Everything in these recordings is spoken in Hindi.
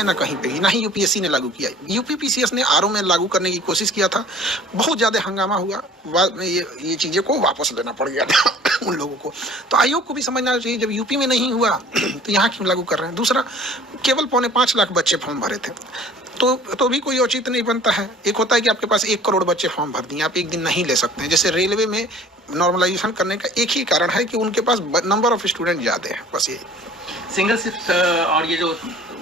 है ना कहीं पे ही, ना ही यूपीएससी ने लागू किया। यूपीपीसीएस ने आरओ में लागू करने की कोशिश किया था, बहुत ज़्यादा हंगामा हुआ, बाद में ये चीज़ें को वापस लेना पड़ गया था उन लोगों को। तो आयोग को भी समझना चाहिए, जब यूपी में नहीं हुआ तो यहाँ क्यों लागू कर रहे हैं। दूसरा, केवल 5.25 लाख बच्चे फॉर्म भरे थे, तो भी कोई औचित नहीं बनता है। एक होता है कि आपके पास 1 करोड़ बच्चे फॉर्म भर दिए, आप एक दिन नहीं ले सकते हैं। जैसे रेलवे में नॉर्मलाइजेशन करने का एक ही कारण है कि उनके पास नंबर ऑफ स्टूडेंट ज़्यादा है, बस यही। सिंगल शिफ्ट और ये जो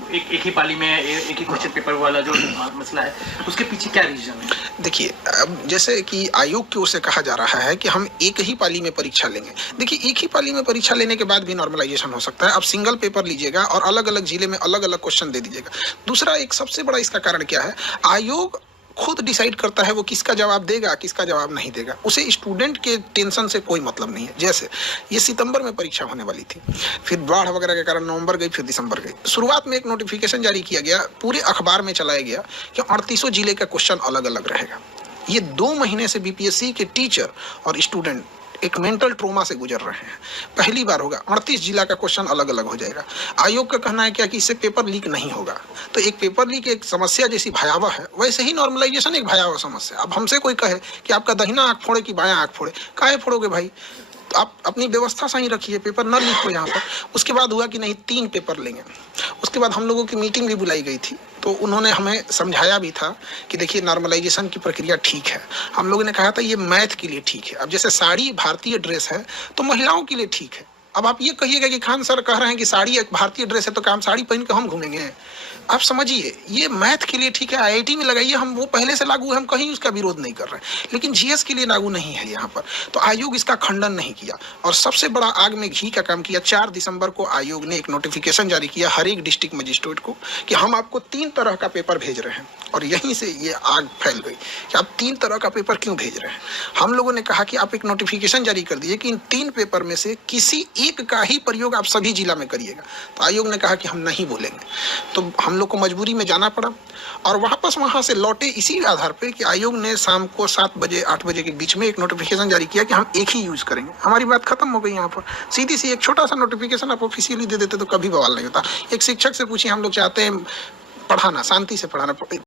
एक ही पाली में एक ही क्वेश्चन पेपर वाला जो मसला है, उसके पीछे क्या रीजन है? देखिए, अब जैसे कि आयोग की ओर से कहा जा रहा है कि हम एक ही पाली में परीक्षा लेंगे। देखिए, एक ही पाली में परीक्षा लेने के बाद भी नॉर्मलाइजेशन हो सकता है। आप सिंगल पेपर लीजिएगा और अलग अलग जिले में अलग अलग क्वेश्चन दे दीजिएगा। दूसरा, एक सबसे बड़ा इसका कारण क्या है, आयोग खुद डिसाइड करता है वो किसका जवाब देगा, किसका जवाब नहीं देगा। उसे स्टूडेंट के टेंशन से कोई मतलब नहीं है। जैसे ये सितंबर में परीक्षा होने वाली थी, फिर बाढ़ वगैरह के कारण नवंबर गई, फिर दिसंबर गई। शुरुआत में एक नोटिफिकेशन जारी किया गया, पूरे अखबार में चलाया गया कि 38 जिले का क्वेश्चन अलग अलग रहेगा। ये 2 महीने से बीपीएससी के टीचर और स्टूडेंट एक मेंटल ट्रोमा से गुजर रहे हैं। पहली बार होगा 38 जिला का क्वेश्चन अलग अलग हो जाएगा। आयोग का कहना है क्या कि इससे पेपर लीक नहीं होगा। तो एक पेपर लीक एक समस्या जैसी भयावह है, वैसे ही नॉर्मलाइजेशन एक भयावह समस्या। अब हमसे कोई कहे कि आपका दाहिना आंख फोड़े कि बायां आंख फोड़े, काहे फोड़ोगे भाई? तो आप अपनी व्यवस्था सही रखिए, पेपर न लीक हो यहाँ पर। उसके बाद हुआ कि नहीं 3 पेपर लेंगे। उसके बाद हम लोगों की मीटिंग भी बुलाई गई थी, तो उन्होंने हमें समझाया भी था कि देखिए नॉर्मलाइजेशन की प्रक्रिया ठीक है। हम लोगों ने कहा था ये मैथ के लिए ठीक है। अब जैसे साड़ी भारतीय ड्रेस है तो महिलाओं के लिए ठीक है। अब आप ये कहिएगा कि खान सर कह रहे हैं कि साड़ी एक भारतीय ड्रेस है तो काम साड़ी पहन के हम घूमेंगे। आप समझिए, ये मैथ के लिए ठीक है, आईआईटी में लगाइए, हम वो पहले से लागू है, हम कहीं उसका विरोध नहीं कर रहे हैं, लेकिन जीएस के लिए लागू नहीं है यहाँ पर। तो आयोग इसका खंडन नहीं किया और सबसे बड़ा आग में घी का काम किया। 4 दिसंबर को आयोग ने एक नोटिफिकेशन जारी किया हर एक डिस्ट्रिक्ट मजिस्ट्रेट को कि हम आपको 3 तरह का पेपर भेज रहे हैं। और यहीं से ये आग फैल गई कि आप 3 तरह का पेपर क्यों भेज रहे हैं। हम लोगों ने कहा कि आप एक नोटिफिकेशन जारी कर दीजिए कि इन 3 पेपर में से किसी एक का ही प्रयोग आप सभी जिला में करिएगा। तो आयोग ने कहा कि हम नहीं बोलेंगे। तो हम लोग को मजबूरी में जाना पड़ा और वापस वहां से लौटे इसी आधार पे कि आयोग ने शाम को 7 बजे 8 बजे के बीच में एक नोटिफिकेशन जारी किया कि हम एक ही यूज करेंगे। हमारी बात खत्म हो गई। यहाँ पर सीधी सी एक छोटा सा नोटिफिकेशन आप ऑफिशियली दे देते तो कभी बवाल नहीं होता। एक शिक्षक से पूछिए, हम लोग चाहते हैं पढ़ाना, शांति से पढ़ाना।